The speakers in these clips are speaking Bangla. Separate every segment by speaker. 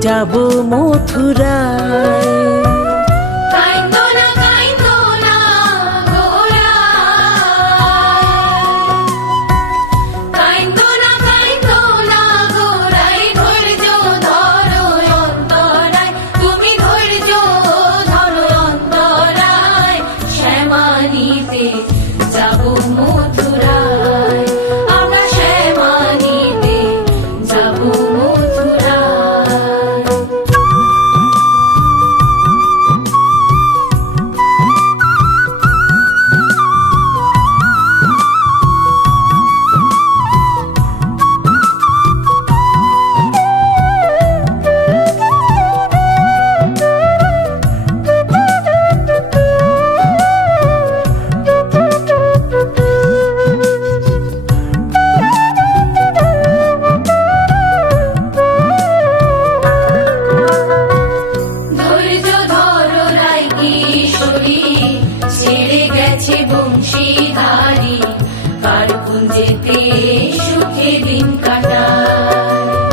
Speaker 1: যাব মথুরায়।
Speaker 2: সুখে দিন কাটায়।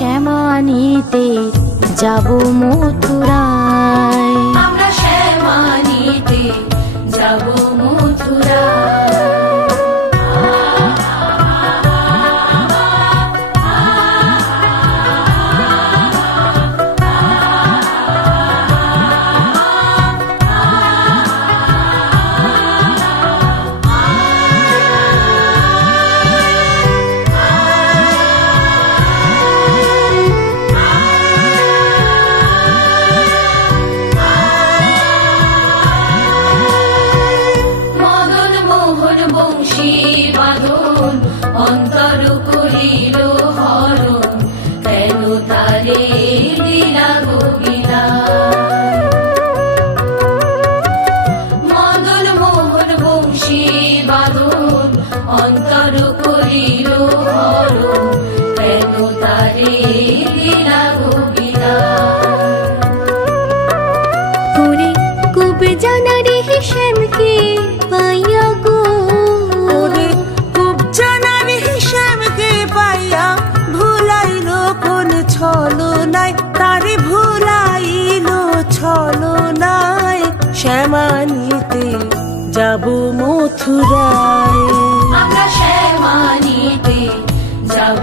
Speaker 3: শ্যামানিতে যাব
Speaker 2: মথুরা
Speaker 1: रे শ্যামানিতে যাব মথুরায়।
Speaker 2: আমরা শ্যামানিতে যাব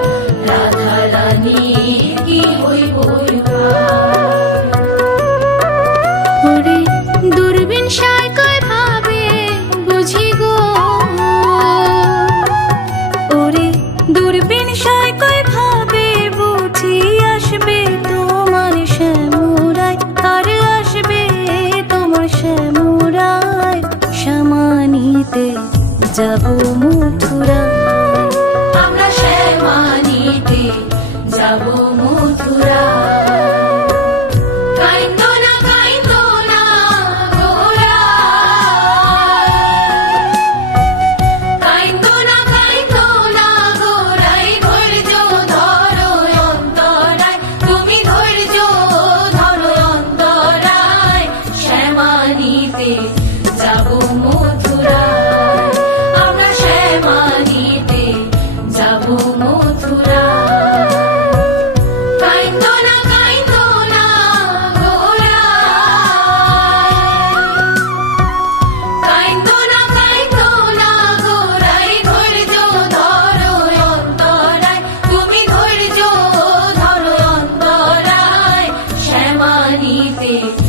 Speaker 2: of anything.